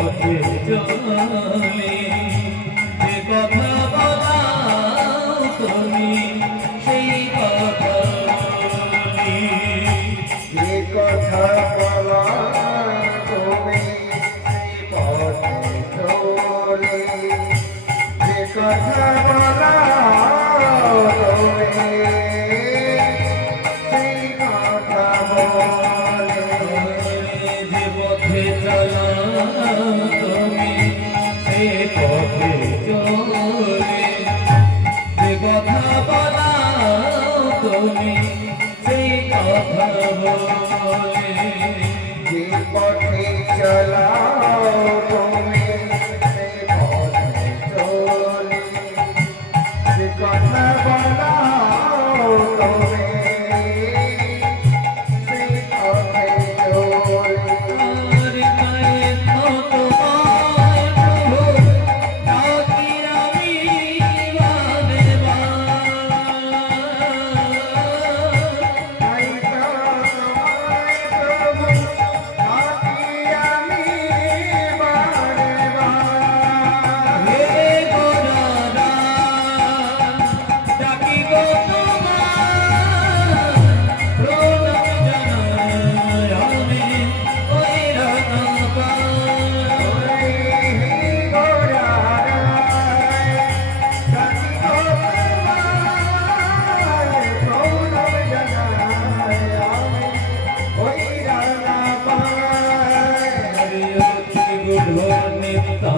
I'm Yala, Yala, Yala, Lord,